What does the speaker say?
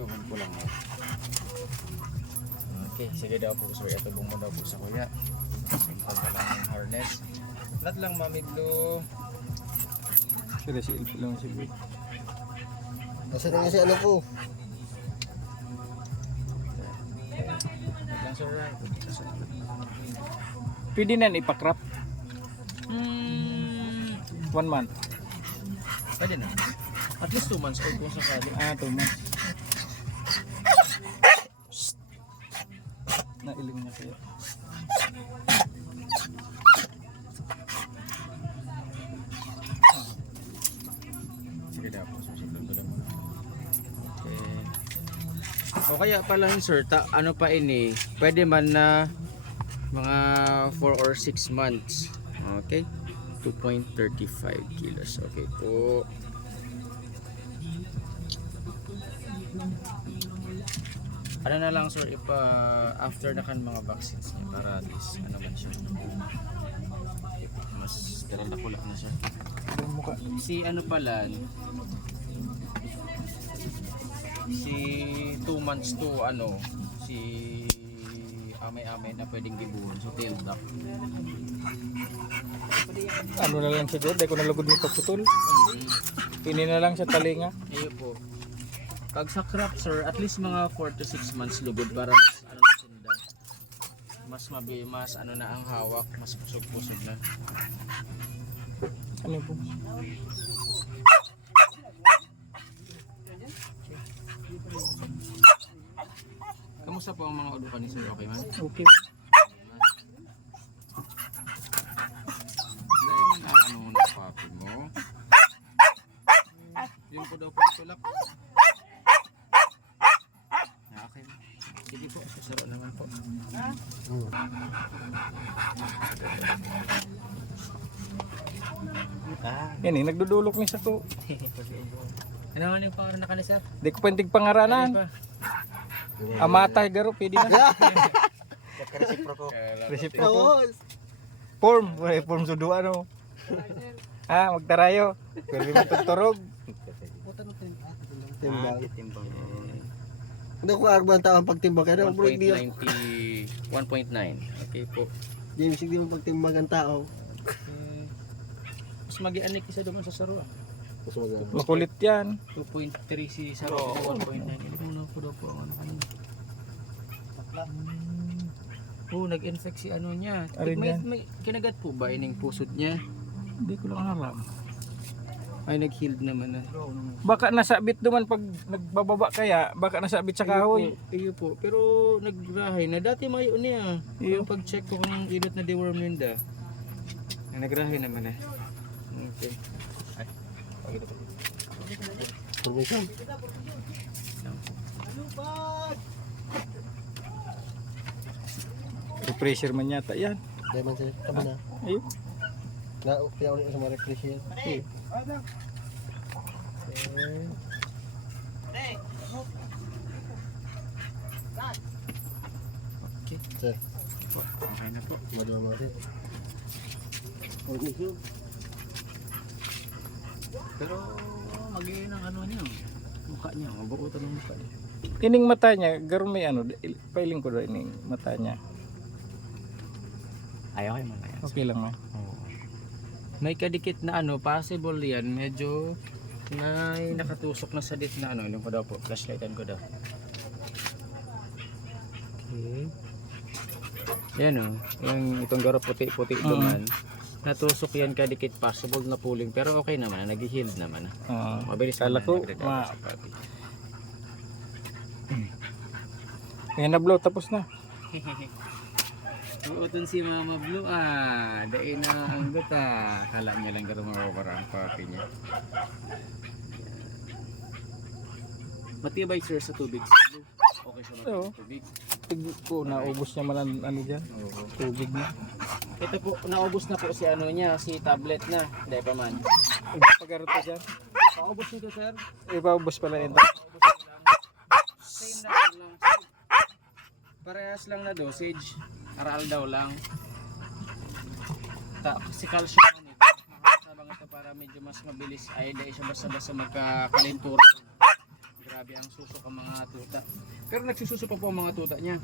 Luman ko lang. Okay, sige daw po. Sorry, ito mo daw po sa kuya. Simple na lang yung harness. Lahat lang, Mami Blue. Sila si Ilpo lang si Blue. Kasi na kasi ano po. Lahat lang, sir. Pwede na ipakrap. 1 month. Pwede na. At least 2 months old kung sakali. 2 months. Nailing na kaya. Sige daw po. Susunod ko lang muna. Okay. O kaya pala yun, sir. Ano pa ini? Pwede man na mga 4 or 6 months. Okay. 2.35 kilos. Okay po. Ano na lang sir, after na kan mga vaccines niya para at least ano man siya. Mas na pula na siya. Yung mukha. Si ano pala, si 2 months to ano, si amay-amay na pwedeng gibuhon. So tail duck. Ano na lang siguro, dahil ko nalagod mo kaputol. Pini na lang sa talinga. Ayun po. Pag sa crop sir, at least mga 4 to 6 months lugod para mas ano na sinda. Mas ano na ang hawak, mas pusog-pusog na. Ano po? Kamusta po ang mga udukan ni sir? Okay man? Okay. Dahil man ano na papi mo. Yung po daw po tulak. Okay. Sige po, susara naman po. Yan eh, nagdudulok ni Sako. Ano man yung pangalan na ka ni sir? Di ko pwedeng pangaranan. Amatay garo, pwede na. Resiproko. Form, form sudua no. Magtarayo. Pwede mo tuturog. Timbang. Timbang. Hindi ko arbang tao ang pagtimbang kaya ang break niya. 1.9. Okay po. James, hindi mo pagtimbang ang tao. Mas mag-ianik isa doon sa saro. Makulit yan. 2.3 si saro. 1.9. Hindi mo na po daw po ang ano kanina. Nag-infect si ano niya. May kinagat po ba ining pusod niya? Hindi ko lang alam. Ay, nag-healed naman na. Baka nasabit naman pag nagbababa kaya, baka nasabit sa kahoy. Iyo po. Pero nagrahay na. Dati mayo niya. Yung pag-check ko kung ilot na deworm ninda. Nagrahay naman na. Okay. Ay, pagito po. Permission. Pressure man yata yan. Dahil man sila. Tama na. Ayun. Kaya ulit sa mga refreshing. Okay. Sir, Okay na po. madama mga sir. Pero mag-iin ang ano niya. Mukha niya. Mabukutan ng mukha niya. Ining mata niya, garo may ano, pailing ko daw ining mata niya. Ayaw kayo man yan. Okay lang na. Oo. May kadikit na ano, possible yan. Medyo nakatusok na sa dit na ano. Yung ko daw po. Flashlightan ko daw. Okay. Yan o. Yung itong garo puti-puti duman. Natusok yan kadikit, possible na pulling. Pero okay naman. Nag-healed naman. Mabilis Kala ko, nag-recover sa puppy. Ngayon na blow, tapos na. Uutun si Mama Blue dahil na ang gata. Kala niya lang gano'n makakara ang puppy niya. Matibay sir sa tubig si Blue. Okay siya Oo. sa tubig. Tignan ko, naubos niya man ang ano dyan. Oo. Tubig niya. Ito po, naubos na po si ano niya, si tablet na. Dahil pa man. Iba pa garo to dyan. Paubos nito sir. Iba ubos pala yun. Same na lang. Parehas lang na dosage. Aral daw lang. Si calcium man ito. Sabang ito para medyo mas mabilis. Ay dahil siya basta-basta magkakalintura. grabe ang susok ang mga tuta. Pero nagsususo pa po ang mga tuta niya.